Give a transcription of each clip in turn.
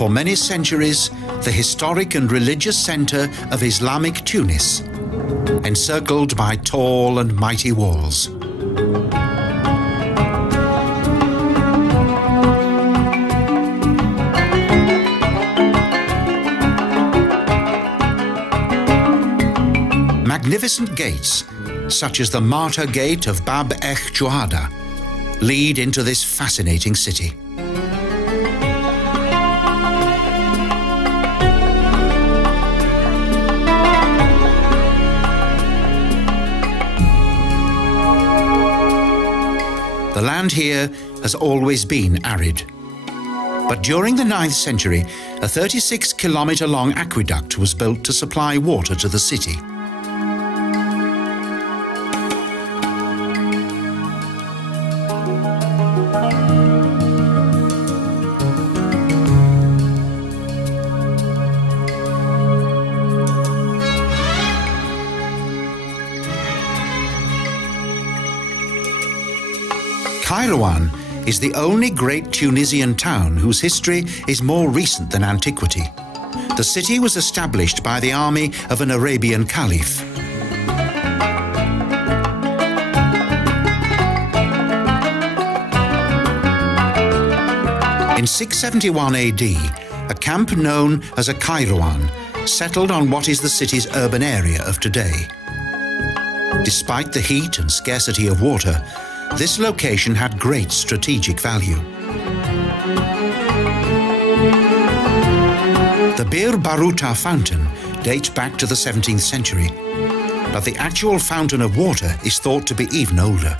for many centuries the historic and religious centre of Islamic Tunis, encircled by tall and mighty walls. Magnificent gates, such as the Martyr Gate of Bab el Juhada, lead into this fascinating city. The land here has always been arid. But during the 9th century, a 36-kilometre-long aqueduct was built to supply water to the city. Kairouan is the only great Tunisian town whose history is more recent than antiquity. The city was established by the army of an Arabian caliph. In 671 AD, a camp known as a Kairouan settled on what is the city's urban area of today. Despite the heat and scarcity of water, this location had great strategic value. The Bir Baruta fountain dates back to the 17th century, but the actual fountain of water is thought to be even older.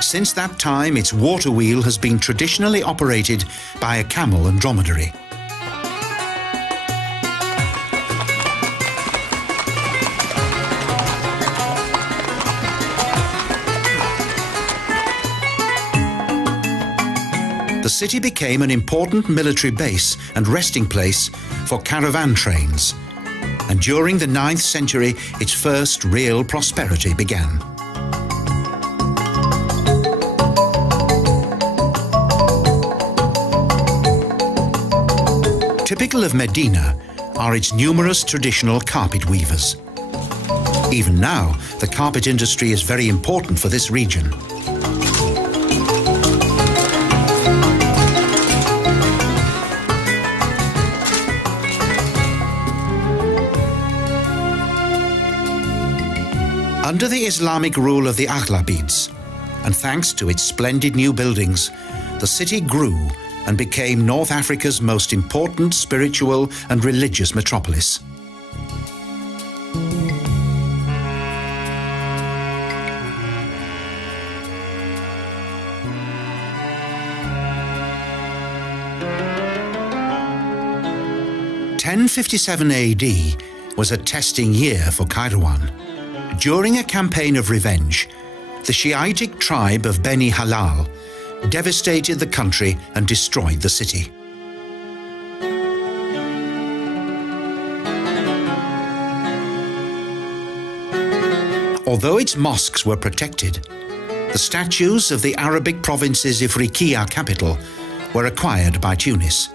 Since that time, its water wheel has been traditionally operated by a camel and dromedary. The city became an important military base and resting place for caravan trains, and during the 9th century, its first real prosperity began. Typical of Medina are its numerous traditional carpet weavers. Even now, the carpet industry is very important for this region. Under the Islamic rule of the Aghlabids, and thanks to its splendid new buildings, the city grew and became North Africa's most important spiritual and religious metropolis. (1057 AD) was a testing year for Kairouan. During a campaign of revenge, the Shiitic tribe of Beni Halal devastated the country and destroyed the city. Although its mosques were protected, the statues of the Arabic province's Ifriqiya capital were acquired by Tunis.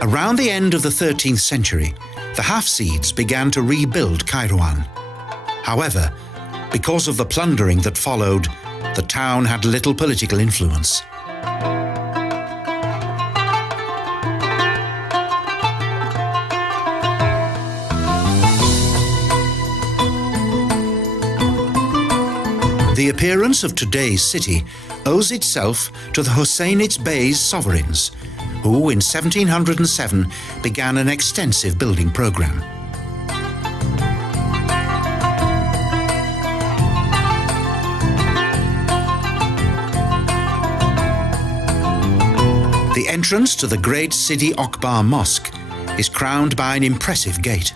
Around the end of the 13th century, the Hafsids began to rebuild Kairouan. However, because of the plundering that followed, the town had little political influence. The appearance of today's city owes itself to the Husseinid Bey's sovereigns, who in 1707 began an extensive building program. The entrance to the great Sidi Okbar Mosque is crowned by an impressive gate.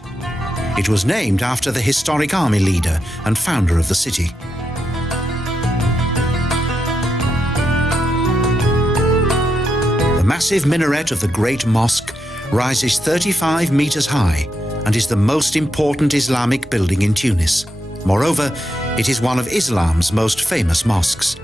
It was named after the historic army leader and founder of the city. massive minaret of the Great Mosque rises 35 meters high and is the most important Islamic building in Tunis. Moreover, it is one of Islam's most famous mosques.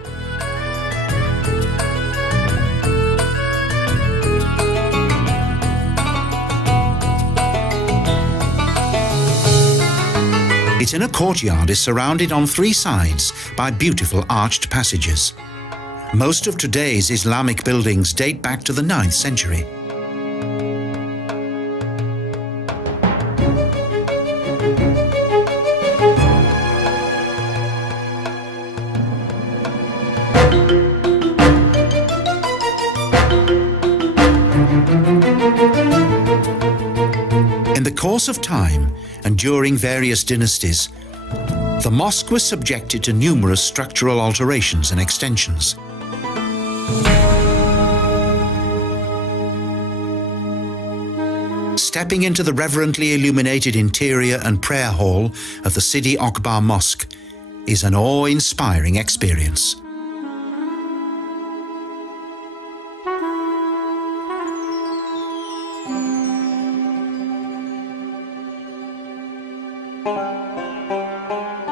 Its inner courtyard is surrounded on three sides by beautiful arched passages. Most of today's Islamic buildings date back to the 9th century. In the course of time, and during various dynasties, the mosque was subjected to numerous structural alterations and extensions. Stepping into the reverently illuminated interior and prayer hall of the Sidi Akbar Mosque is an awe-inspiring experience.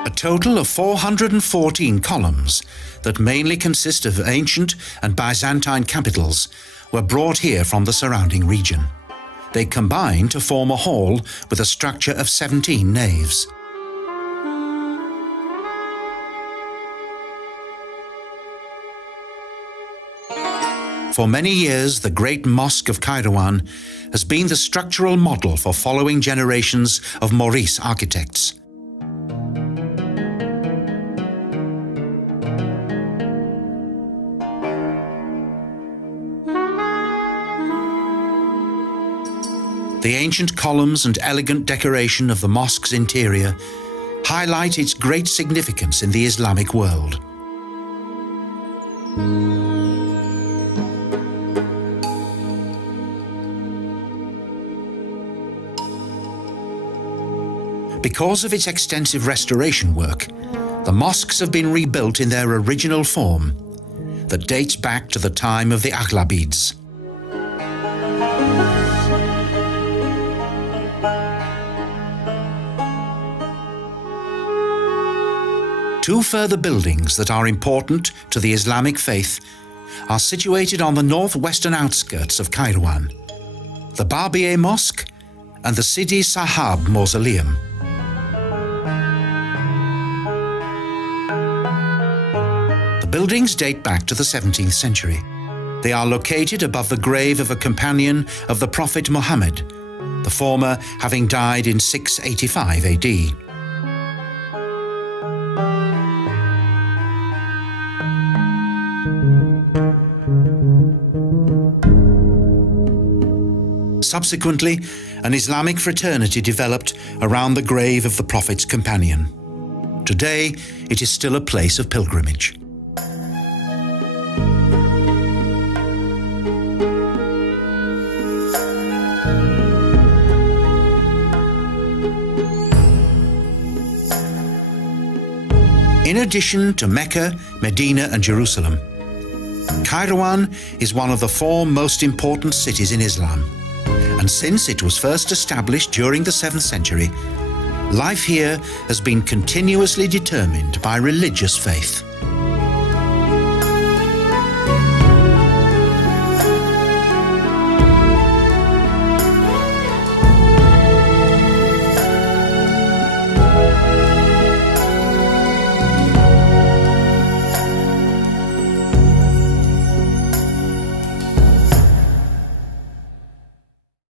A total of 414 columns that mainly consist of ancient and Byzantine capitals were brought here from the surrounding region. They combine to form a hall with a structure of 17 naves. For many years, the Great Mosque of Kairouan has been the structural model for following generations of Maurice architects. The ancient columns and elegant decoration of the mosque's interior highlight its great significance in the Islamic world. Because of its extensive restoration work, the mosques have been rebuilt in their original form that dates back to the time of the Aghlabids. Two further buildings that are important to the Islamic faith are situated on the northwestern outskirts of Kairouan: the Barbier Mosque and the Sidi Sahab Mausoleum. The buildings date back to the 17th century. They are located above the grave of a companion of the Prophet Muhammad, the former having died in 685 AD. Subsequently, an Islamic fraternity developed around the grave of the Prophet's companion. Today, it is still a place of pilgrimage. In addition to Mecca, Medina and Jerusalem, Kairouan is one of the four most important cities in Islam. And since it was first established during the 7th century, life here has been continuously determined by religious faith.